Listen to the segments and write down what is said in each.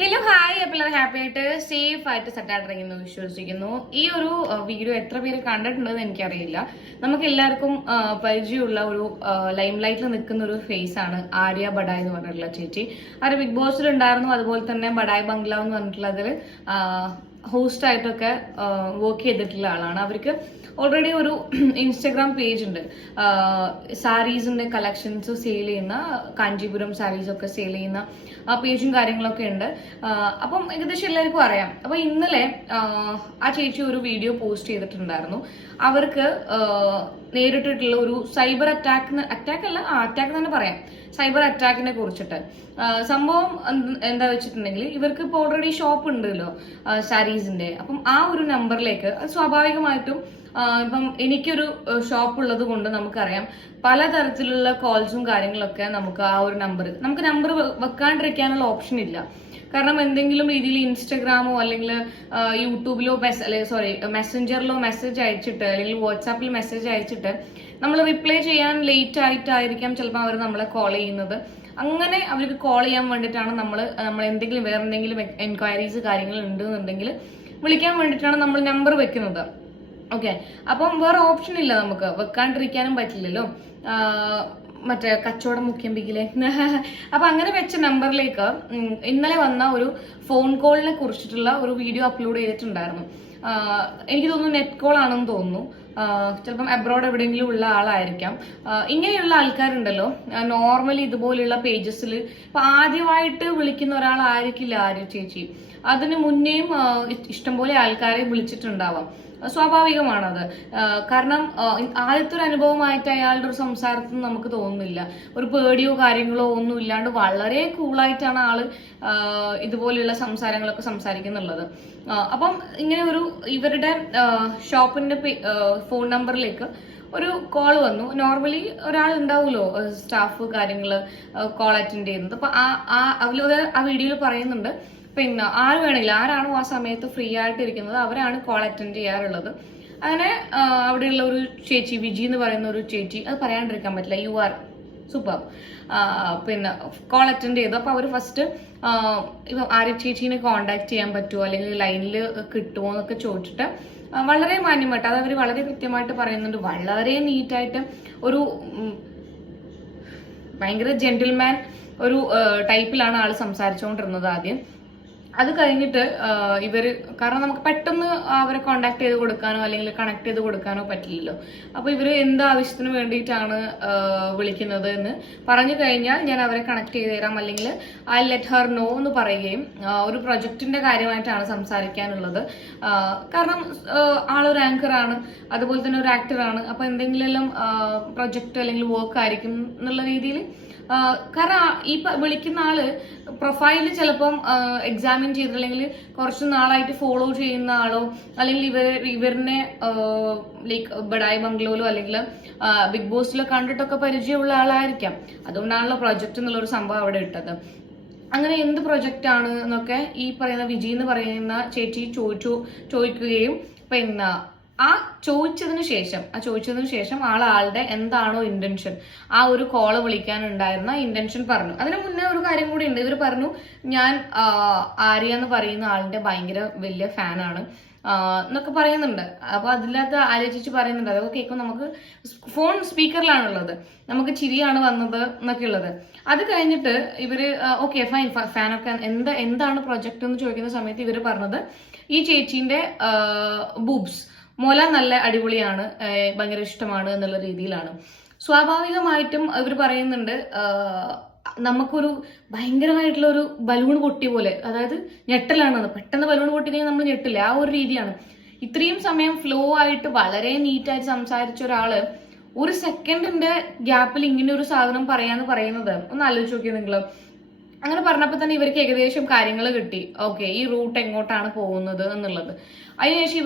Hello hi, എല്ലാവരും happy ആയിട്ട് safe ആയിട്ട് സെറ്റായിട്ടിരിക്കുന്നു വിശ്വസിക്കുന്നു. ഈ ഒരു വീഡിയോ എത്ര പേര് കണ്ടിട്ടുണ്ടെന്ന് എനിക്കറിയില്ല. നമുക്ക് എല്ലാവർക്കും പരിചയമുള്ള ഒരു ലൈം ലൈറ്റിൽ നിൽക്കുന്ന ഒരു ഫേസ് ആണ് ആര്യ ബഡായ് എന്ന് പറഞ്ഞിട്ടുള്ള ചേച്ചി. അവർ ബിഗ് ബോസിൽ ഉണ്ടായിരുന്നു. അതുപോലെ തന്നെ ബഡായ് ബംഗ്ലാവ് എന്ന് പറഞ്ഞിട്ടുള്ളതിൽ ഹോസ്റ്റ് ആയിട്ടൊക്കെ വർക്ക് ചെയ്തിട്ടുള്ള ആളാണ്. അവർക്ക് ഓൾറെഡി ഒരു ഇൻസ്റ്റഗ്രാം പേജ് ഉണ്ട്. സാരീസിന്റെ കളക്ഷൻസ് സെയിൽ ചെയ്യുന്ന, കാഞ്ചീപുരം സാരീസ് ഒക്കെ സെയിൽ ചെയ്യുന്ന പേജും കാര്യങ്ങളൊക്കെ ഉണ്ട്. അപ്പം ഏകദേശം എല്ലാവർക്കും അറിയാം. അപ്പൊ ഇന്നലെ ആ ചേച്ചി ഒരു വീഡിയോ പോസ്റ്റ് ചെയ്തിട്ടുണ്ടായിരുന്നു. അവർക്ക് നേരിട്ടിട്ടുള്ള ഒരു സൈബർ അറ്റാക്ക് തന്നെ പറയാം, സൈബർ അറ്റാക്കിനെ കുറിച്ചിട്ട്. സംഭവം എന്താ വെച്ചിട്ടുണ്ടെങ്കിൽ, ഇവർക്ക് ഇപ്പോൾ ഓൾറെഡി ഷോപ്പ് ഉണ്ടല്ലോ സാരീസിന്റെ. അപ്പം ആ ഒരു നമ്പറിലേക്ക് സ്വാഭാവികമായിട്ടും ഇപ്പം എനിക്കൊരു ഷോപ്പ് ഉള്ളത് കൊണ്ട് നമുക്കറിയാം പലതരത്തിലുള്ള കോൾസും കാര്യങ്ങളൊക്കെ നമുക്ക് ആ ഒരു നമുക്ക് നമ്പർ വെക്കാണ്ടിരിക്കാനുള്ള ഓപ്ഷൻ ഇല്ല. കാരണം എന്തെങ്കിലും രീതിയിൽ ഇൻസ്റ്റഗ്രാമോ അല്ലെങ്കിൽ യൂട്യൂബിലോ മെസ്സഞ്ചറിലോ മെസ്സേജ് അയച്ചിട്ട് അല്ലെങ്കിൽ വാട്സാപ്പിൽ മെസ്സേജ് അയച്ചിട്ട് നമ്മൾ റിപ്ലൈ ചെയ്യാൻ ലേറ്റ് ആയിട്ടായിരിക്കാം ചിലപ്പോൾ അവർ നമ്മളെ കോൾ ചെയ്യുന്നത്. അങ്ങനെ അവർക്ക് കോൾ ചെയ്യാൻ വേണ്ടിയിട്ടാണ് നമ്മൾ എന്തെങ്കിലും വേറെ എന്തെങ്കിലും എൻക്വയറീസ് കാര്യങ്ങൾ ഉണ്ടെന്നുണ്ടെങ്കിൽ വിളിക്കാൻ വേണ്ടിയിട്ടാണ് നമ്മൾ നമ്പർ വെക്കുന്നത്. ഓക്കെ, അപ്പം വേറെ ഓപ്ഷൻ ഇല്ല, നമുക്ക് വെക്കാണ്ടിരിക്കാനും പറ്റില്ലല്ലോ. മറ്റേ കച്ചവടം മുഖ്യമ്പിക്കില്ലേ. അപ്പൊ അങ്ങനെ വെച്ച നമ്പറിലേക്ക് ഇന്നലെ വന്ന ഒരു ഫോൺ കോളിനെ കുറിച്ചിട്ടുള്ള ഒരു വീഡിയോ അപ്ലോഡ് ചെയ്തിട്ടുണ്ടായിരുന്നു. എനിക്ക് തോന്നുന്നു നെറ്റ് കോൾ ആണെന്ന് തോന്നുന്നു. ചിലപ്പം അബ്രോഡ് എവിടെയെങ്കിലും ഉള്ള ആളായിരിക്കാം. ഇങ്ങനെയുള്ള ആൾക്കാരുണ്ടല്ലോ, നോർമലി ഇതുപോലെയുള്ള പേജസിൽ ഇപ്പൊ ആദ്യമായിട്ട് വിളിക്കുന്ന ഒരാളായിരിക്കില്ല ആര്യ ചേച്ചി. അതിന് മുന്നേയും ഇഷ്ടംപോലെ ആൾക്കാരെ വിളിച്ചിട്ടുണ്ടാവാം. സ്വാഭാവികമാണത്. കാരണം ആദ്യത്തെ ഒരു അനുഭവമായിട്ട് അയാളുടെ ഒരു സംസാരത്തിൽ നമുക്ക് തോന്നുന്നില്ല, ഒരു പേടിയോ കാര്യങ്ങളോ ഒന്നും ഇല്ലാണ്ട് വളരെ കൂളായിട്ടാണ് ആള് ഇതുപോലെയുള്ള സംസാരങ്ങളൊക്കെ സംസാരിക്കുന്നുള്ളത്. അപ്പം ഇങ്ങനെ ഒരു ഇവരുടെ ഷോപ്പിന്റെ ഫോൺ നമ്പറിലേക്ക് ഒരു കോൾ വന്നു. നോർമലി ഒരാൾ ഉണ്ടാവുമല്ലോ സ്റ്റാഫ് കാര്യങ്ങള് കോൾ അറ്റൻഡ് ചെയ്യുന്നത്. അപ്പൊ ആ വീഡിയോയിൽ പറയുന്നുണ്ട്, പിന്നെ ആരാണോ ആ സമയത്ത് ഫ്രീ ആയിട്ട് ഇരിക്കുന്നത് അവരാണ് കോൾ അറ്റൻഡ് ചെയ്യാറുള്ളത്. അങ്ങനെ അവിടെയുള്ള ഒരു ചേച്ചി, വിജി എന്ന് പറയുന്ന ഒരു ചേച്ചി, അത് പറയാണ്ടിരിക്കാൻ പറ്റില്ല, യു ആർ സൂപ്പർ, പിന്നെ കോൾ അറ്റൻഡ് ചെയ്തു. അപ്പൊ അവർ ഫസ്റ്റ് ഇപ്പൊ ആര്യ ചേച്ചീനെ കോണ്ടാക്ട് ചെയ്യാൻ പറ്റുമോ അല്ലെങ്കിൽ ലൈനിൽ കിട്ടുമോ എന്നൊക്കെ ചോദിച്ചിട്ട് വളരെ മാന്യമായിട്ട്, അത് അവർ വളരെ കൃത്യമായിട്ട് പറയുന്നുണ്ട്. വളരെ നീറ്റായിട്ട് ഒരു ഭയങ്കര ജെന്റിൽമാൻ ഒരു ടൈപ്പിലാണ് ആള് സംസാരിച്ചുകൊണ്ടിരുന്നത് ആദ്യം. അത് കഴിഞ്ഞിട്ട് കാരണം നമുക്ക് പെട്ടെന്ന് അവരെ കോണ്ടാക്ട് ചെയ്ത് കൊടുക്കാനോ അല്ലെങ്കിൽ കണക്ട് ചെയ്ത് കൊടുക്കാനോ പറ്റില്ലല്ലോ. അപ്പൊ ഇവര് എന്ത് ആവശ്യത്തിന് വേണ്ടിയിട്ടാണ് വിളിക്കുന്നത് എന്ന് പറഞ്ഞു കഴിഞ്ഞാൽ ഞാൻ അവരെ കണക്ട് ചെയ്ത് തരാം, അല്ലെങ്കിൽ ഐ ലെറ്റ് ഹർ നോ എന്ന് പറയുകയും ഒരു പ്രൊജക്ടിന്റെ കാര്യമായിട്ടാണ് സംസാരിക്കാനുള്ളത്. കാരണം ആളൊരു ആങ്കർ ആണ്, അതുപോലെ തന്നെ ഒരു ആക്ടർ ആണ്. അപ്പൊ എന്തെങ്കിലും പ്രൊജക്ട് അല്ലെങ്കിൽ വർക്ക് ആയിരിക്കും എന്നുള്ള രീതിയിൽ. കാരണം ഈ വിളിക്കുന്ന ആള് പ്രൊഫൈല് ചിലപ്പം എക്സാമിൻ ചെയ്തില്ലെങ്കിൽ കുറച്ച് നാളായിട്ട് ഫോളോ ചെയ്യുന്ന ആളോ അല്ലെങ്കിൽ ഇവരിനെ ലൈക്ക് ബഡായ് ബംഗ്ലോയിലോ അല്ലെങ്കിൽ ബിഗ് ബോസിലോ കണ്ടിട്ടൊക്കെ പരിചയമുള്ള ആളായിരിക്കാം. അതുകൊണ്ടാണല്ലോ പ്രൊജക്ട് എന്നുള്ള ഒരു സംഭവം അവിടെ ഇട്ടത്. അങ്ങനെ എന്ത് പ്രൊജക്റ്റ് ആണ് എന്നൊക്കെ ഈ പറയുന്ന വിജി എന്ന് പറയുന്ന ചേച്ചി ചോദിക്കുകയും പിന്നെ ആ ചോദിച്ചതിന് ശേഷം ആളുടെ എന്താണോ ഇന്റൻഷൻ, ആ ഒരു കോള് വിളിക്കാനുണ്ടായിരുന്ന ഇന്റൻഷൻ പറഞ്ഞു. അതിന് മുന്നേ ഒരു കാര്യം കൂടി ഉണ്ട്. ഇവർ പറഞ്ഞു, ഞാൻ ആര്യ എന്ന് പറയുന്ന ആളിന്റെ ഭയങ്കര വലിയ ഫാനാണ് എന്നൊക്കെ പറയുന്നുണ്ട്. അപ്പൊ അതിനകത്ത് ആര്യ ചേച്ചി പറയുന്നുണ്ട്, അതൊക്കെ കേൾക്കും, നമുക്ക് ഫോൺ സ്പീക്കറിലാണുള്ളത്, നമുക്ക് ചിരിയാണ് വന്നത് എന്നൊക്കെ ഉള്ളത്. അത് കഴിഞ്ഞിട്ട് ഇവര് ഓക്കെ ഫൈൻ, ഫാനൊക്കെ എന്താണ് പ്രൊജക്ട് എന്ന് ചോദിക്കുന്ന സമയത്ത് ഇവര് പറഞ്ഞത് ഈ ചേച്ചീന്റെ ബൂബ്സ് മുല നല്ല അടിപൊളിയാണ്, ഭയങ്കര ഇഷ്ടമാണ് എന്നുള്ള രീതിയിലാണ്. സ്വാഭാവികമായിട്ടും ഇവർ പറയുന്നുണ്ട്, നമുക്കൊരു ഭയങ്കരമായിട്ടുള്ള ഒരു ബലൂൺ പൊട്ടിയ പോലെ, അതായത് ഞെട്ടലാണത്. പെട്ടെന്ന് ബലൂൺ പൊട്ടിക്കഴിഞ്ഞാൽ നമ്മൾ ഞെട്ടില്ല, ആ ഒരു രീതിയാണ്. ഇത്രയും സമയം ഫ്ലോ ആയിട്ട് വളരെ നീറ്റായിട്ട് സംസാരിച്ച ഒരാള് ഒരു സെക്കൻഡിന്റെ ഗ്യാപ്പിൽ ഇങ്ങനെ ഒരു സാധനം പറയാന്ന് പറയുന്നത് ഒന്ന് ആലോചിച്ച് നോക്കിയത് നിങ്ങള്. അങ്ങനെ പറഞ്ഞപ്പോൾ തന്നെ ഇവർക്ക് ഏകദേശം കാര്യങ്ങൾ കിട്ടി, ഓക്കെ ഈ റൂട്ട് എങ്ങോട്ടാണ് പോകുന്നത് എന്നുള്ളത്. അതിനുശേഷം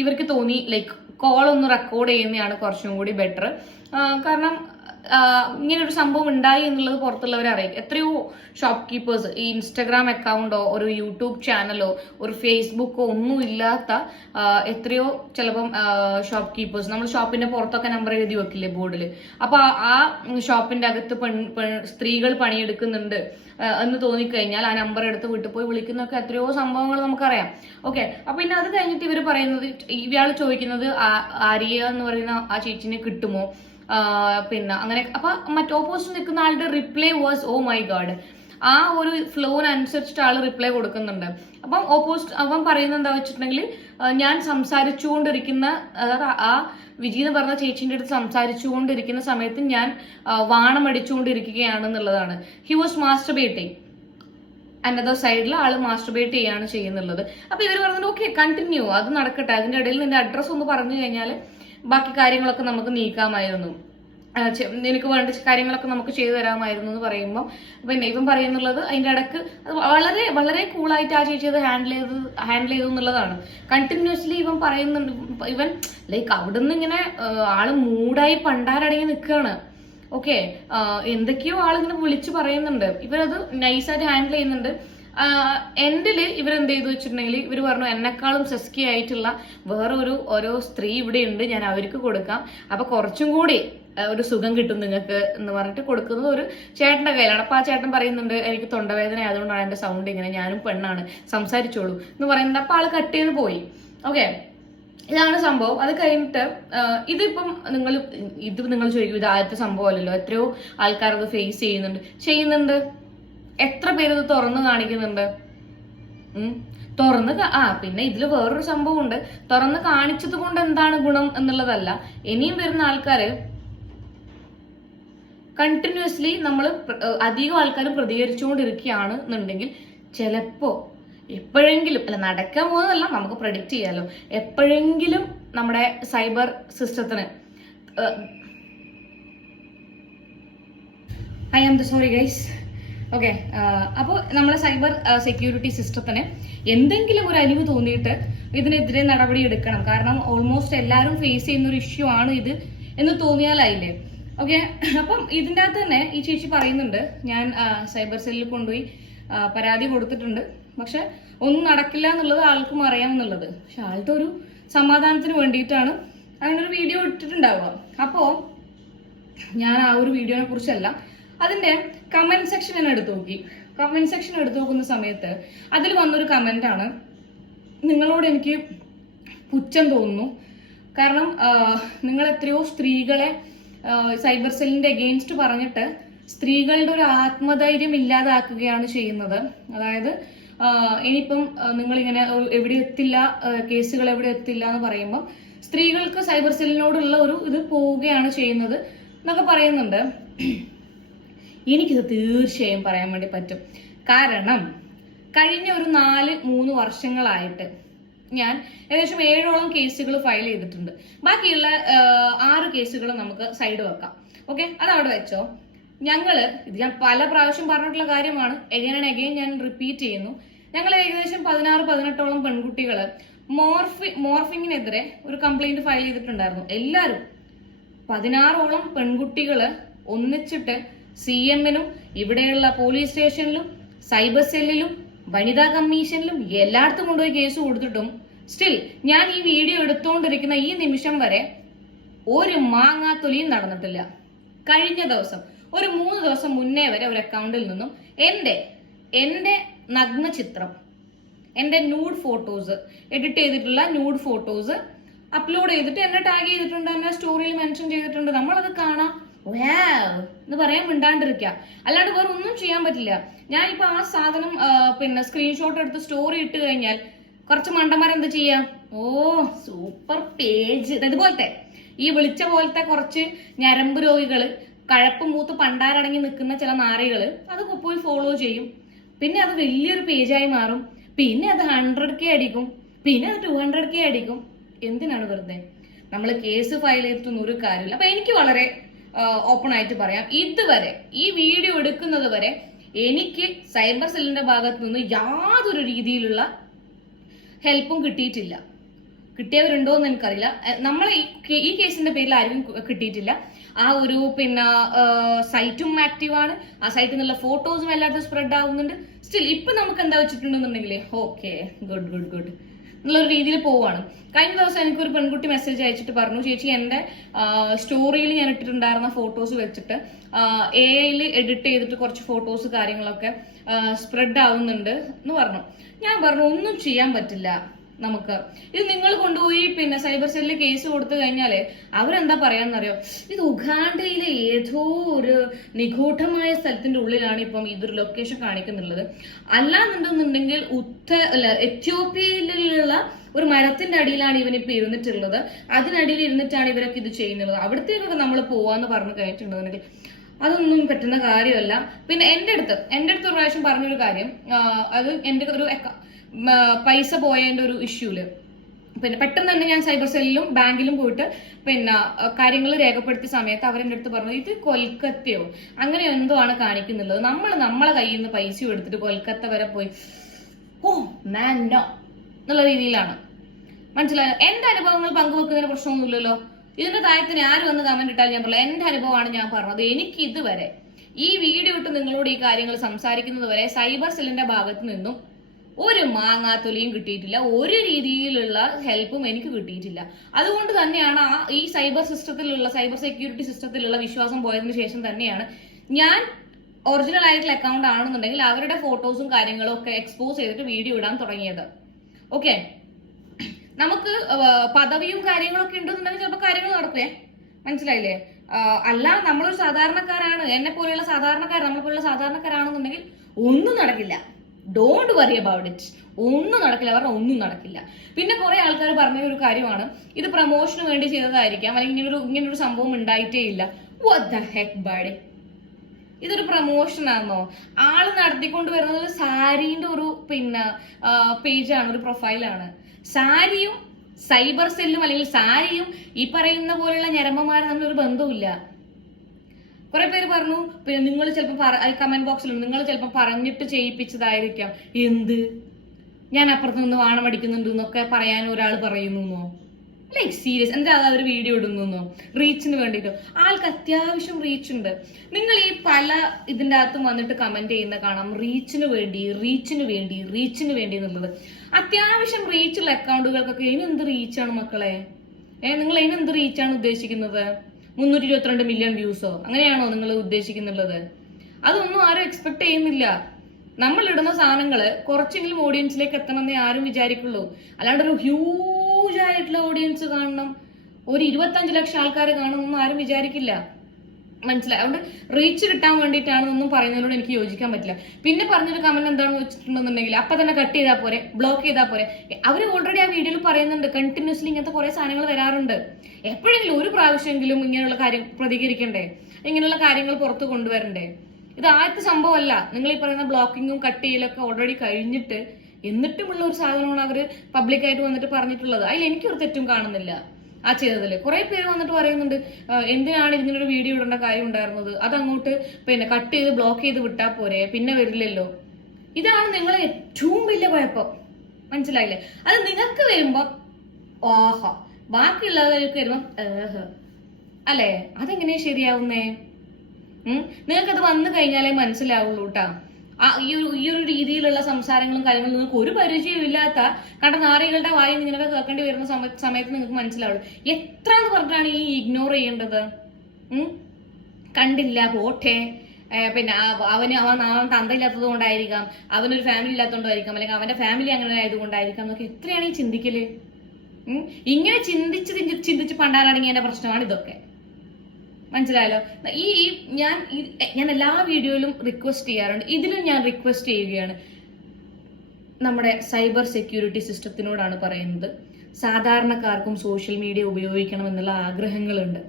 ഇവർക്ക് തോന്നി ലൈക്ക് കോൾ ഒന്ന് റെക്കോർഡ് ചെയ്യുന്നതാണ് കുറച്ചും കൂടി ബെറ്റർ. കാരണം ഇങ്ങനെ ഒരു സംഭവം ഉണ്ടായി എന്നുള്ളത് പുറത്തുള്ളവരെ അറിയാം. എത്രയോ ഷോപ്പ് കീപ്പേഴ്സ് ഈ ഇൻസ്റ്റഗ്രാം അക്കൗണ്ടോ ഒരു യൂട്യൂബ് ചാനലോ ഒരു ഫേസ്ബുക്കോ ഒന്നും ഇല്ലാത്ത എത്രയോ ചിലപ്പം ഷോപ്പ് കീപ്പേഴ്സ്, നമ്മൾ ഷോപ്പിന്റെ പുറത്തൊക്കെ നമ്പർ എഴുതി വെക്കില്ലേ ബോർഡിൽ, അപ്പൊ ആ ഷോപ്പിന്റെ അകത്ത് സ്ത്രീകൾ പണിയെടുക്കുന്നുണ്ട് എന്ന് തോന്നിക്കഴിഞ്ഞാൽ ആ നമ്പർ എടുത്ത് വീട്ടിൽ പോയി വിളിക്കുന്നൊക്കെ എത്രയോ സംഭവങ്ങൾ നമുക്കറിയാം. ഓക്കെ, അപ്പൊ പിന്നെ അത് കഴിഞ്ഞിട്ട് ഇവർ പറയുന്നത്, ഇയാൾ ചോദിക്കുന്നത് ആര്യ എന്ന് പറയുന്ന ആ ചേച്ചിനെ കിട്ടുമോ, പിന്നെ അങ്ങനെ. അപ്പൊ മറ്റേ ഓപ്പോസിറ്റ് നിൽക്കുന്ന ആളുടെ reply was oh my God. ആ ഒരു ഫ്ലോനനുസരിച്ചിട്ട് ആള് റിപ്ലൈ കൊടുക്കുന്നുണ്ട്. അപ്പം ഓപ്പോസിറ്റ് അവൻ പറയുന്നത് എന്താ വെച്ചിട്ടുണ്ടെങ്കിൽ, ഞാൻ സംസാരിച്ചുകൊണ്ടിരിക്കുന്ന, അതായത് ആ വിജി എന്ന് പറഞ്ഞ ചേച്ചിന്റെ അടുത്ത് സംസാരിച്ചുകൊണ്ടിരിക്കുന്ന സമയത്ത് ഞാൻ വാണമടിച്ചുകൊണ്ടിരിക്കുകയാണെന്നുള്ളതാണ്. He was masturbating. അനദർ സൈഡിൽ ആള് മാസ്റ്റർബേറ്റ് ചെയ്യാണ് ചെയ്യുന്നുള്ളത്. അപ്പൊ ഇവർ പറഞ്ഞത് ഓക്കെ കണ്ടിന്യൂ, അത് നടക്കട്ടെ, അതിന്റെ ഇടയിൽ നിന്റെ അഡ്രസ് ഒന്ന് പറഞ്ഞു കഴിഞ്ഞാൽ ബാക്കി കാര്യങ്ങളൊക്കെ നമുക്ക് നീക്കാമായിരുന്നു, നിനക്ക് വേണ്ട കാര്യങ്ങളൊക്കെ നമുക്ക് ചെയ്തു തരാമായിരുന്നു എന്ന് പറയുമ്പോൾ പിന്നെ ഇവൻ പറയുന്നുള്ളത് അതിന്റെ ഇടക്ക് വളരെ വളരെ കൂളായിട്ട് ആ ചേച്ചി അത് ഹാൻഡിൽ ചെയ്തു എന്നുള്ളതാണ്. കണ്ടിന്യൂസ്ലി ഇവൻ പറയുന്നുണ്ട്, ഇവൻ ലൈക്ക് അവിടുന്ന് ഇങ്ങനെ ആള് മൂടായി പണ്ടാരടങ്ങി നിൽക്കുകയാണ്. ഓക്കെ, എന്തൊക്കെയോ ആളിങ്ങനെ വിളിച്ചു പറയുന്നുണ്ട്, ഇവരത് നൈസായിട്ട് ഹാൻഡിൽ ചെയ്യുന്നുണ്ട്. എൻഡില് ഇവരെന്ത് ചെയ്തു വെച്ചിട്ടുണ്ടെങ്കിൽ ഇവർ പറഞ്ഞു, എന്നെക്കാളും സെസ്കി ആയിട്ടുള്ള വേറെ ഓരോ സ്ത്രീ ഇവിടെ ഉണ്ട്, ഞാൻ അവർക്ക് കൊടുക്കാം, അപ്പൊ കുറച്ചും കൂടി ഒരു സുഖം കിട്ടും നിങ്ങൾക്ക് എന്ന് പറഞ്ഞിട്ട് കൊടുക്കുന്നത് ഒരു ചേട്ടന്റെ കയ്യിലാണ്. അപ്പൊ ആ ചേട്ടൻ പറയുന്നുണ്ട്, എനിക്ക് തൊണ്ടവേദന ആയതുകൊണ്ടാണ് എന്റെ സൗണ്ട് ഇങ്ങനെ, ഞാനും പെണ്ണാണ്, സംസാരിച്ചോളൂ എന്ന് പറയുന്നത്. അപ്പൊ ആള് കട്ട് ചെയ്ത് പോയി. ഓക്കെ, ഇതാണ് സംഭവം. അത് കഴിഞ്ഞിട്ട് ഇതിപ്പം നിങ്ങൾ ചോദിക്കും, ഇത് ആദ്യത്തെ സംഭവമല്ലല്ലോ, എത്രയോ ആൾക്കാർ അത് ഫേസ് ചെയ്യുന്നുണ്ട്. എത്ര പേര് ഇത് തുറന്നു കാണിക്കുന്നുണ്ട്? പിന്നെ ഇതിൽ വേറൊരു സംഭവം ഉണ്ട്, തുറന്ന് കാണിച്ചത് കൊണ്ട് എന്താണ് ഗുണം എന്നുള്ളതല്ല, ഇനിയും വരുന്ന ആൾക്കാര് കണ്ടിന്യൂസ്ലി നമ്മൾ അധികം ആൾക്കാർ പ്രതികരിച്ചുകൊണ്ടിരിക്കുകയാണ് എന്നുണ്ടെങ്കിൽ ചിലപ്പോ എപ്പോഴെങ്കിലും, അല്ല നടക്കാൻ പോകുന്നതല്ല, നമുക്ക് പ്രഡിക്റ്റ് ചെയ്യാലോ, എപ്പോഴെങ്കിലും നമ്മുടെ സൈബർ സിസ്റ്റത്തിന് I am sorry guys. Okay, അപ്പോൾ നമ്മളെ സൈബർ സെക്യൂരിറ്റി സിസ്റ്റത്തിന് എന്തെങ്കിലും ഒരു അലിവ് തോന്നിയിട്ട് ഇതിനെതിരെ നടപടി എടുക്കണം. കാരണം ഓൾമോസ്റ്റ് എല്ലാവരും ഫേസ് ചെയ്യുന്ന ഒരു ഇഷ്യൂ ആണ് ഇത് എന്ന് തോന്നിയാലായില്ലേ. ഓക്കെ, അപ്പം ഇതിൻ്റെ അകത്ത് തന്നെ ഈ ചേച്ചി പറയുന്നുണ്ട്, ഞാൻ സൈബർ സെല്ലിൽ കൊണ്ടുപോയി പരാതി കൊടുത്തിട്ടുണ്ട്, പക്ഷെ ഒന്നും നടക്കില്ല എന്നുള്ളത് ആൾക്കും അറിയാമെന്നുള്ളത്. പക്ഷെ ആളുടെ ഒരു സമാധാനത്തിന് വേണ്ടിയിട്ടാണ് അങ്ങനെ ഒരു വീഡിയോ ഇട്ടിട്ടുണ്ടാവുക. അപ്പോൾ ഞാൻ ആ ഒരു വീഡിയോനെ കുറിച്ചല്ല, അതിന്റെ കമന്റ് സെക്ഷൻ ഞാൻ എടുത്തു നോക്കി. കമന്റ് സെക്ഷൻ എടുത്തു നോക്കുന്ന സമയത്ത് അതിൽ വന്നൊരു കമന്റ് ആണ്, നിങ്ങളോട് എനിക്ക് പുച്ഛം തോന്നുന്നു, കാരണം നിങ്ങൾ എത്രയോ സ്ത്രീകളെ സൈബർ സെല്ലിന്റെ അഗെയിൻസ്റ്റ് പറഞ്ഞിട്ട് സ്ത്രീകളുടെ ഒരു ആത്മധൈര്യം ഇല്ലാതാക്കുകയാണ് ചെയ്യുന്നത്. അതായത് ഇനിയിപ്പം നിങ്ങളിങ്ങനെ എവിടെ എത്തില്ല, കേസുകൾ എവിടെ എത്തില്ല എന്ന് പറയുമ്പോൾ സ്ത്രീകൾക്ക് സൈബർ സെല്ലിനോടുള്ള ഒരു ഇത് പോവുകയാണ് ചെയ്യുന്നത് എന്നൊക്കെ പറയുന്നുണ്ട്. എനിക്കിത് തീർച്ചയായും പറയാൻ വേണ്ടി പറ്റും. കാരണം കഴിഞ്ഞ ഒരു 3 വർഷങ്ങളായിട്ട് ഞാൻ ഏകദേശം 7ഓളം കേസുകൾ ഫയൽ ചെയ്തിട്ടുണ്ട്. ബാക്കിയുള്ള 6 കേസുകൾ നമുക്ക് സൈഡ് വെക്കാം. ഓക്കെ, അതവിടെ വെച്ചോ. ഇത് ഞാൻ പല പ്രാവശ്യം പറഞ്ഞിട്ടുള്ള കാര്യമാണ്, എഗൈൻ ആൻഡ് എഗൈൻ ഞാൻ റിപ്പീറ്റ് ചെയ്യുന്നു. ഞങ്ങൾ ഏകദേശം 16-18ഓളം പെൺകുട്ടികള് മോർഫിങ്ങിനെതിരെ ഒരു കംപ്ലൈന്റ് ഫയൽ ചെയ്തിട്ടുണ്ടായിരുന്നു. എല്ലാവരും 16ഓളം പെൺകുട്ടികള് ഒന്നിച്ചിട്ട് CM-നും ഇവിടെയുള്ള പോലീസ് സ്റ്റേഷനിലും സൈബർ സെല്ലിലും വനിതാ കമ്മീഷനിലും എല്ലായിടത്തും കൊണ്ടുപോയി കേസ് കൊടുത്തിട്ടും സ്റ്റിൽ ഞാൻ ഈ വീഡിയോ എടുത്തുകൊണ്ടിരിക്കുന്ന ഈ നിമിഷം വരെ ഒരു മാങ്ങാത്തൊലിയും നടന്നിട്ടില്ല. കഴിഞ്ഞ ദിവസം ഒരു 3 ദിവസം മുന്നേ വരെ ഒരു അക്കൗണ്ടിൽ നിന്നും എന്റെ നഗ്ന ചിത്രം, എന്റെ ന്യൂഡ് ഫോട്ടോസ്, എഡിറ്റ് ചെയ്തിട്ടുള്ള ന്യൂഡ് ഫോട്ടോസ് അപ്ലോഡ് ചെയ്തിട്ട് എന്നെ ടാഗ് ചെയ്തിട്ടുണ്ട്, എന്നെ സ്റ്റോറിയിൽ മെൻഷൻ ചെയ്തിട്ടുണ്ട്. നമ്മളത് കാണാം എന്ന് പറയാൻ മിണ്ടാണ്ടിരിക്കുക, അല്ലാണ്ട് വേറെ ഒന്നും ചെയ്യാൻ പറ്റില്ല. ഞാനിപ്പോ ആ സാധനം പിന്നെ സ്ക്രീൻഷോട്ട് എടുത്ത് സ്റ്റോറി ഇട്ട് കഴിഞ്ഞാൽ കുറച്ച് മണ്ടന്മാരെന്ത് ചെയ്യാം, ഓ സൂപ്പർ പേജ്, ഇതുപോലത്തെ ഈ വിളിച്ച പോലത്തെ കുറച്ച് ഞരമ്പ് രോഗികള്, കഴപ്പ് മൂത്ത് പണ്ടാരടങ്ങി നിൽക്കുന്ന ചില നാറികള് അത് പോയി ഫോളോ ചെയ്യും. പിന്നെ അത് വലിയൊരു പേജായി മാറും. പിന്നെ അത് 100K അടിക്കും, പിന്നെ അത് 200K അടിക്കും. എന്തിനാണ് വെറുതെ? നമ്മൾ കേസ് ഫയൽ ചെയ്തിട്ടൊന്നും ഒരു കാര്യമില്ല. അപ്പൊ എനിക്ക് വളരെ ഓപ്പൺ ആയിട്ട് പറയാം, ഇതുവരെ ഈ വീഡിയോ എടുക്കുന്നത് വരെ എനിക്ക് സൈബർ സെല്ലിന്റെ ഭാഗത്ത് നിന്ന് യാതൊരു രീതിയിലുള്ള ഹെൽപ്പും കിട്ടിയിട്ടില്ല. കിട്ടിയവരുണ്ടോ എന്ന് എനിക്കറിയില്ല. നമ്മളെ ഈ കേസിന്റെ പേരിൽ ആരും കിട്ടിയിട്ടില്ല. ആ ഒരു പിന്നെ സൈറ്റും ആക്റ്റീവാണ്, ആ സൈറ്റിൽ നിന്നുള്ള ഫോട്ടോസും എല്ലായിടത്തും സ്പ്രെഡ് ആവുന്നുണ്ട്. സ്റ്റിൽ ഇപ്പൊ നമുക്ക് എന്താ വെച്ചിട്ടുണ്ടെന്നുണ്ടെങ്കിൽ ഓക്കെ ഗുഡ് എന്നുള്ളൊരു രീതിയിൽ പോവാണ്. കഴിഞ്ഞ ദിവസം എനിക്കൊരു പെൺകുട്ടി മെസ്സേജ് അയച്ചിട്ട് പറഞ്ഞു, ചേച്ചി എന്റെ സ്റ്റോറിയിൽ ഞാൻ ഇട്ടിട്ടുണ്ടായിരുന്ന ഫോട്ടോസ് വെച്ചിട്ട് AI എഡിറ്റ് ചെയ്തിട്ട് കുറച്ച് ഫോട്ടോസ് കാര്യങ്ങളൊക്കെ സ്പ്രെഡ് ആവുന്നുണ്ട് എന്ന് പറഞ്ഞു. ഞാൻ പറഞ്ഞു ഒന്നും ചെയ്യാൻ പറ്റില്ല നമുക്ക്. ഇത് നിങ്ങൾ കൊണ്ടുപോയി പിന്നെ സൈബർ സെല്ലിൽ കേസ് കൊടുത്തു കഴിഞ്ഞാല് അവരെന്താ പറയാന്നറിയോ, ഇത് ഉഗാണ്ടയിലെ ഏതോ ഒരു നിഗൂഢമായ സ്ഥലത്തിന്റെ ഉള്ളിലാണ് ഇപ്പം ഇതൊരു ലൊക്കേഷൻ കാണിക്കുന്നുള്ളത്. അല്ലാന്നുണ്ടെന്നുണ്ടെങ്കിൽ എത്യോപ്യയിലുള്ള ഒരു മരത്തിന്റെ അടിയിലാണ് ഇവനിപ്പോ ഇരുന്നിട്ടുള്ളത്. അതിനടിയിൽ ഇരുന്നിട്ടാണ് ഇവരൊക്കെ ഇത് ചെയ്യുന്നത്. അവിടത്തേക്കൊക്കെ നമ്മൾ പോവാന്ന് പറഞ്ഞു കഴിഞ്ഞിട്ടുണ്ടെന്നുണ്ടെങ്കിൽ അതൊന്നും പറ്റുന്ന കാര്യമല്ല. പിന്നെ എന്റെ അടുത്ത് ഒരു പ്രാവശ്യം പറഞ്ഞൊരു കാര്യം, അത് എന്റെ ഒരു പൈസ പോയതിന്റെ ഒരു ഇഷ്യൂല് പിന്നെ പെട്ടെന്ന് തന്നെ ഞാൻ സൈബർ സെല്ലിലും ബാങ്കിലും പോയിട്ട് പിന്നെ കാര്യങ്ങൾ രേഖപ്പെടുത്തിയ സമയത്ത് അവരെന്റെ അടുത്ത് പറഞ്ഞു, ഇത് കൊൽക്കത്തയോ അങ്ങനെ എന്തോ ആണ് കാണിക്കുന്നുള്ളത്. നമ്മളെ കയ്യിൽ നിന്ന് പൈസ എടുത്തിട്ട് കൊൽക്കത്ത വരെ പോയി ഓ മാൻ നോ എന്നുള്ള രീതിയിലാണ്. മനസ്സിലായോ? എന്റെ അനുഭവങ്ങൾ പങ്കുവെക്കുന്നതിന് പ്രശ്നമൊന്നുമില്ലല്ലോ. ഇതിന്റെ താഴത്തിന് ആര് വന്ന് കമന്റ് ഇട്ടാൽ ഞാൻ പറയാം എന്റെ അനുഭവമാണ് ഞാൻ പറഞ്ഞത്. എനിക്ക് ഇതുവരെ ഈ വീഡിയോ ഇട്ട് നിങ്ങളോട് ഈ കാര്യങ്ങൾ സംസാരിക്കുന്നത് വരെ സൈബർ സെല്ലിന്റെ ഭാഗത്ത് നിന്നും ഒരു മാങ്ങാത്തൊലിയും കിട്ടിയിട്ടില്ല, ഒരു രീതിയിലുള്ള ഹെൽപ്പും എനിക്ക് കിട്ടിയിട്ടില്ല. അതുകൊണ്ട് തന്നെയാണ് ഈ സൈബർ സെക്യൂരിറ്റി സിസ്റ്റത്തിലുള്ള വിശ്വാസം പോയതിനു ശേഷം തന്നെയാണ് ഞാൻ ഒറിജിനൽ ആയിട്ടുള്ള അക്കൗണ്ട് ആണെന്നുണ്ടെങ്കിൽ അവരുടെ ഫോട്ടോസും കാര്യങ്ങളും ഒക്കെ എക്സ്പോസ് ചെയ്തിട്ട് വീഡിയോ ഇടാൻ തുടങ്ങിയത്. ഓക്കെ, നമുക്ക് പദവിയും കാര്യങ്ങളൊക്കെ ഉണ്ടെന്നുണ്ടെങ്കിൽ ചിലപ്പോൾ കാര്യങ്ങൾ നടക്കേ, മനസ്സിലായില്ലേ? അല്ല നമ്മളൊരു സാധാരണക്കാരാണ്, നമ്മളെ പോലെയുള്ള സാധാരണക്കാരാണെന്നുണ്ടെങ്കിൽ ഒന്നും നടക്കില്ല. Don't worry about it. ഒന്നും നടക്കില്ല, പറഞ്ഞാൽ ഒന്നും നടക്കില്ല. പിന്നെ കുറെ ആൾക്കാർ പറഞ്ഞ ഒരു കാര്യമാണ്, ഇത് പ്രൊമോഷന് വേണ്ടി ചെയ്തതായിരിക്കാം, അല്ലെങ്കിൽ ഇങ്ങനൊരു സംഭവം ഉണ്ടായിട്ടേ ഇല്ല. വാട്ട് ദ ഹെക്ക് ബഡി, ഇതൊരു പ്രൊമോഷൻ ആണോ? ആള് നടത്തിക്കൊണ്ട് വരുന്നത് സാരിന്റെ ഒരു പിന്നെ പേജാണ്, ഒരു പ്രൊഫൈലാണ്. സാരിയും സൈബർ സെല്ലും അല്ലെങ്കിൽ സാരിയും ഈ പറയുന്ന പോലുള്ള ഞരമ്പന്മാരും തമ്മിലൊരു ബന്ധവുമില്ല. കുറെ പേര് പറഞ്ഞു, പിന്നെ നിങ്ങൾ ചിലപ്പോൾ കമന്റ് ബോക്സിലുണ്ട്, നിങ്ങൾ ചിലപ്പോൾ പറഞ്ഞിട്ട് ചെയ്യിപ്പിച്ചതായിരിക്കാം. എന്ത് ഞാൻ അപ്പുറത്ത് നിന്ന് വാണം അടിക്കുന്നുണ്ട് എന്നൊക്കെ പറയാൻ ഒരാൾ പറയുന്നു? ലൈക്ക് സീരിയസ്, എന്താ അവർ വീഡിയോ ഇടുന്നു റീച്ചിന് വേണ്ടിട്ടോ? ആൾക്ക് അത്യാവശ്യം റീച്ച് ഉണ്ട്. നിങ്ങൾ ഈ പല ഇതിൻ്റെ അകത്തും വന്നിട്ട് കമന്റ് ചെയ്യുന്ന കാണാം, റീച്ചിന് വേണ്ടി എന്നുള്ളത്. അത്യാവശ്യം റീച്ചുള്ള അക്കൗണ്ടുകൾക്കൊക്കെ ഇതിനെന്ത് റീച്ചാണ് മക്കളെ? നിങ്ങൾ ഇതിനെന്ത് റീച്ചാണ് ഉദ്ദേശിക്കുന്നത്? 322 മില്യൺ വ്യൂസോ അങ്ങനെയാണോ നിങ്ങൾ ഉദ്ദേശിക്കുന്നുള്ളത്? അതൊന്നും ആരും എക്സ്പെക്ട് ചെയ്യുന്നില്ല. നമ്മൾ ഇടുന്ന സാധനങ്ങള് കുറച്ചെങ്കിലും ഓഡിയൻസിലേക്ക് എത്തണമെന്നേ ആരും വിചാരിക്കുള്ളൂ. അല്ലാണ്ട് ഒരു ഹ്യൂജ് ആയിട്ടുള്ള ഓഡിയൻസ് കാണണം, ഒരു 25 ലക്ഷം ആൾക്കാർ കാണണമെന്നും ആരും വിചാരിക്കില്ല. മനസ്സിലായി? അതുകൊണ്ട് റീച്ച് കിട്ടാൻ വേണ്ടിയിട്ടാണെന്നൊന്നും പറയുന്നതിനോട് എനിക്ക് യോജിക്കാൻ പറ്റില്ല. പിന്നെ പറഞ്ഞൊരു കമന്റ് എന്താണെന്ന് വെച്ചിട്ടുണ്ടെന്നുണ്ടെങ്കിൽ അപ്പൊ തന്നെ കട്ട് ചെയ്താൽ പോരെ, ബ്ലോക്ക് ചെയ്താൽ പോരെ. അവർ ഓൾറെഡി ആ വീഡിയോയിൽ പറയുന്നുണ്ട്, കണ്ടിന്യൂസ്ലി ഇങ്ങനത്തെ കുറെ സാധനങ്ങൾ വരാറുണ്ട്. എപ്പോഴെങ്കിലും ഒരു പ്രാവശ്യമെങ്കിലും ഇങ്ങനെയുള്ള കാര്യം പ്രതികരിക്കണ്ടേ, ഇങ്ങനെയുള്ള കാര്യങ്ങൾ പുറത്തു കൊണ്ടുവരണ്ടേ? ഇത് ആദ്യത്തെ സംഭവമല്ല. നിങ്ങൾ ഈ പറയുന്ന ബ്ലോക്കിങ്ങും കട്ട് ചെയ്യലൊക്കെ ഓൾറെഡി കഴിഞ്ഞിട്ട് എന്നിട്ടുമുള്ള ഒരു സാധനമാണ് അവര് പബ്ലിക്കായിട്ട് വന്നിട്ട് പറഞ്ഞിട്ടുള്ളത്. അതിൽ എനിക്കൊരു തെറ്റും കാണുന്നില്ല ആ ചെയ്തതില്. കുറെ പേര് വന്നിട്ട് പറയുന്നുണ്ട്, എന്തിനാണ് ഇതിനൊരു വീഡിയോ ഇടേണ്ട കാര്യം ഉണ്ടായിരുന്നത്, അതങ്ങോട്ട് പിന്നെ കട്ട് ചെയ്ത് ബ്ലോക്ക് ചെയ്ത് വിട്ടാൽ പോരെ, പിന്നെ വരില്ലല്ലോ. ഇതാണ് നിങ്ങളെ ഏറ്റവും വലിയ കുഴപ്പം. മനസ്സിലായില്ലേ? അത് നിങ്ങൾക്ക് വരുമ്പോ ഓഹോ, ബാക്കിയുള്ളവർക്ക് വരുമ്പോ അല്ലേ? അതെങ്ങനെയാ ശരിയാവുന്നേ? നിങ്ങൾക്കത് വന്നു കഴിഞ്ഞാലേ മനസ്സിലാവുള്ളൂ കേട്ടാ. ഈ ഒരു രീതിയിലുള്ള സംസാരങ്ങളും കാര്യങ്ങളും നിങ്ങൾക്ക് ഒരു പരിചയവും ഇല്ലാത്ത കണ്ട നാറികളുടെ വായിൽ നിങ്ങളൊക്കെ കേൾക്കേണ്ടി വരുന്ന സമയത്ത് നിങ്ങൾക്ക് മനസ്സിലാവുള്ളൂ. എത്ര എന്ന് പറഞ്ഞിട്ടാണ് ഈ ഇഗ്നോർ ചെയ്യേണ്ടത്? കണ്ടില്ല പോട്ടെ, പിന്നെ അവൻ തന്തയില്ലാത്തത് കൊണ്ടായിരിക്കാം, അവനൊരു ഫാമിലി ഇല്ലാത്തതുകൊണ്ടായിരിക്കാം, അല്ലെങ്കിൽ അവന്റെ ഫാമിലി അങ്ങനെ ആയതുകൊണ്ടായിരിക്കാം എന്നൊക്കെ എത്രയാണ് ഈ ചിന്തിക്കല്? ഇങ്ങനെ ചിന്തിച്ച് പണ്ടാലടങ്ങിയതിന്റെ പ്രശ്നമാണ് ഇതൊക്കെ. മനസ്സിലായല്ലോ? ഞാൻ എല്ലാ വീഡിയോയിലും റിക്വസ്റ്റ് ചെയ്യാറുണ്ട്, ഇതിലും ഞാൻ റിക്വസ്റ്റ് ചെയ്യുകയാണ്. നമ്മുടെ സൈബർ സെക്യൂരിറ്റി സിസ്റ്റത്തിനോടാണ് പറയുന്നത്, സാധാരണക്കാർക്കും സോഷ്യൽ മീഡിയ ഉപയോഗിക്കണം എന്നുള്ള ആഗ്രഹങ്ങളുണ്ട്.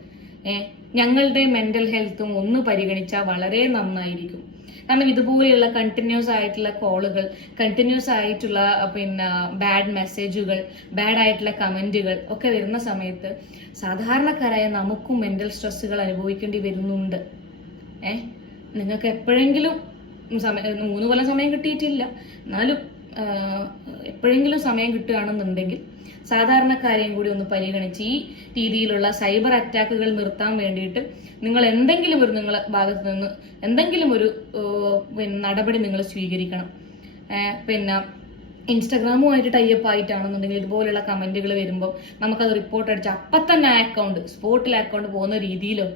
ഞങ്ങളുടെ മെന്റൽ ഹെൽത്തും ഒന്ന് പരിഗണിച്ചാൽ വളരെ നന്നായിരിക്കും. കാരണം ഇതുപോലെയുള്ള കണ്ടിന്യൂസ് ആയിട്ടുള്ള കോളുകൾ, കണ്ടിന്യൂസ് ആയിട്ടുള്ള പിന്നെ ബാഡ് മെസ്സേജുകൾ, ബാഡ് ആയിട്ടുള്ള കമന്റുകൾ ഒക്കെ വരുന്ന സമയത്ത് സാധാരണക്കാരായ നമുക്കും മെന്റൽ സ്ട്രെസ്സുകൾ അനുഭവിക്കേണ്ടി വരുന്നുണ്ട്. നിങ്ങൾക്ക് എപ്പോഴെങ്കിലും 3 കൊല്ലം സമയം കിട്ടിയിട്ടില്ല, എന്നാലും എപ്പോഴെങ്കിലും സമയം കിട്ടുകയാണെന്നുണ്ടെങ്കിൽ സാധാരണക്കാരെയും കൂടി ഒന്ന് പരിഗണിച്ച് ഈ രീതിയിലുള്ള സൈബർ അറ്റാക്കുകൾ നിർത്താൻ വേണ്ടിയിട്ട് നിങ്ങൾ എന്തെങ്കിലും ഒരു നിങ്ങളെ ഭാഗത്ത് നിന്ന് എന്തെങ്കിലും ഒരു നടപടി നിങ്ങൾ സ്വീകരിക്കണം. പിന്നെ ഇൻസ്റ്റാഗ്രാമുമായിട്ട് ടൈപ്പ് ആയിട്ടാണെന്നുണ്ടെങ്കിൽ ഇതുപോലുള്ള കമന്റുകൾ വരുമ്പോൾ നമുക്കത് റിപ്പോർട്ട് അടിച്ച് അപ്പം തന്നെ സ്പോട്ടിൽ അക്കൗണ്ട് പോകുന്ന രീതിയിലോ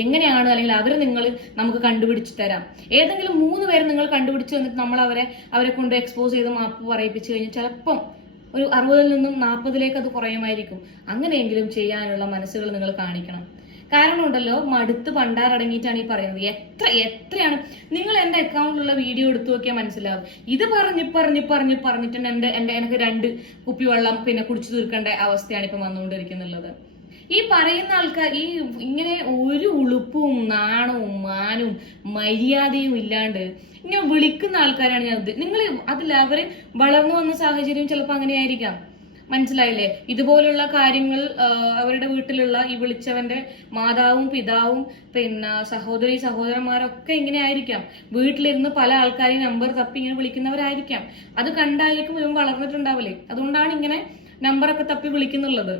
എങ്ങനെയാണ്, അല്ലെങ്കിൽ നമുക്ക് കണ്ടുപിടിച്ച് തരാം. ഏതെങ്കിലും 3 പേര് നിങ്ങൾ കണ്ടുപിടിച്ച് വന്നിട്ട് നമ്മൾ അവരെ കൊണ്ട് എക്സ്പോസ് ചെയ്ത് മാപ്പ് പറയിപ്പിച്ചു കഴിഞ്ഞാൽ ചിലപ്പം ഒരു 60-ൽ നിന്നും 40-ലേക്ക് അത് കുറയുമായിരിക്കും. അങ്ങനെയെങ്കിലും ചെയ്യാനുള്ള മനസ്സുകൾ നിങ്ങൾ കാണിക്കണം. കാരണം ഉണ്ടല്ലോ, മടുത്ത് പണ്ടാരടങ്ങിയിട്ടാണ് ഈ പറയുന്നത്. എത്രയാണ് നിങ്ങൾ എന്റെ അക്കൗണ്ടിലുള്ള വീഡിയോ എടുത്തു നോക്കിയാൽ മനസ്സിലാവും. ഇത് പറഞ്ഞിട്ട് എനിക്ക് 2 കുപ്പി വെള്ളം പിന്നെ കുടിച്ചു തീർക്കേണ്ട അവസ്ഥയാണ് ഇപ്പൊ വന്നുകൊണ്ടിരിക്കുന്നുള്ളത്. ഈ പറയുന്ന ആൾക്കാർ ഇങ്ങനെ ഒരു ഉളുപ്പും നാണവും മാനവും മര്യാദയും ഇല്ലാണ്ട് ഇങ്ങനെ വിളിക്കുന്ന ആൾക്കാരാണ് നിങ്ങൾ അവര് വളർന്നു വന്ന സാഹചര്യം ചിലപ്പോൾ അങ്ങനെയായിരിക്കാം. മനസ്സിലായില്ലേ? ഇതുപോലുള്ള കാര്യങ്ങൾ അവരുടെ വീട്ടിലുള്ള ഈ വിളിച്ചവന്റെ മാതാവും പിതാവും പിന്നെ സഹോദരന്മാരൊക്കെ ഇങ്ങനെ ആയിരിക്കാം. വീട്ടിലിരുന്ന് പല ആൾക്കാരെയും നമ്പർ തപ്പി ഇങ്ങനെ വിളിക്കുന്നവരായിരിക്കാം. അത് കണ്ടായിരിക്കും ഇവൻ വളർന്നിട്ടുണ്ടാവില്ലേ. അതുകൊണ്ടാണ് ഇങ്ങനെ നമ്പറൊക്കെ തപ്പി വിളിക്കുന്നുള്ളത്.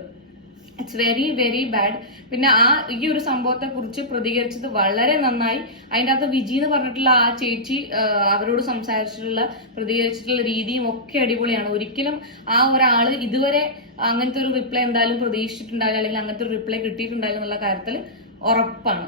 It's very very bad. പിന്നെ ഈ ഒരു സംഭവത്തെ കുറിച്ച് പ്രതികരിച്ചത് വളരെ നന്നായി. അതിൻ്റെ അകത്ത് വിജി എന്ന് പറഞ്ഞിട്ടുള്ള ആ ചേച്ചി അവരോട് പ്രതികരിച്ചിട്ടുള്ള രീതിയും ഒക്കെ അടിപൊളിയാണ്. ഒരിക്കലും ആ ഒരാള് ഇതുവരെ അങ്ങനത്തെ ഒരു റിപ്ലൈ എന്തായാലും പ്രതീക്ഷിച്ചിട്ടുണ്ടാവില്ല, അല്ലെങ്കിൽ അങ്ങനത്തെ ഒരു റിപ്ലൈ കിട്ടിയിട്ടുണ്ടാവില്ല എന്നുള്ള കാര്യത്തിൽ ഉറപ്പാണ്.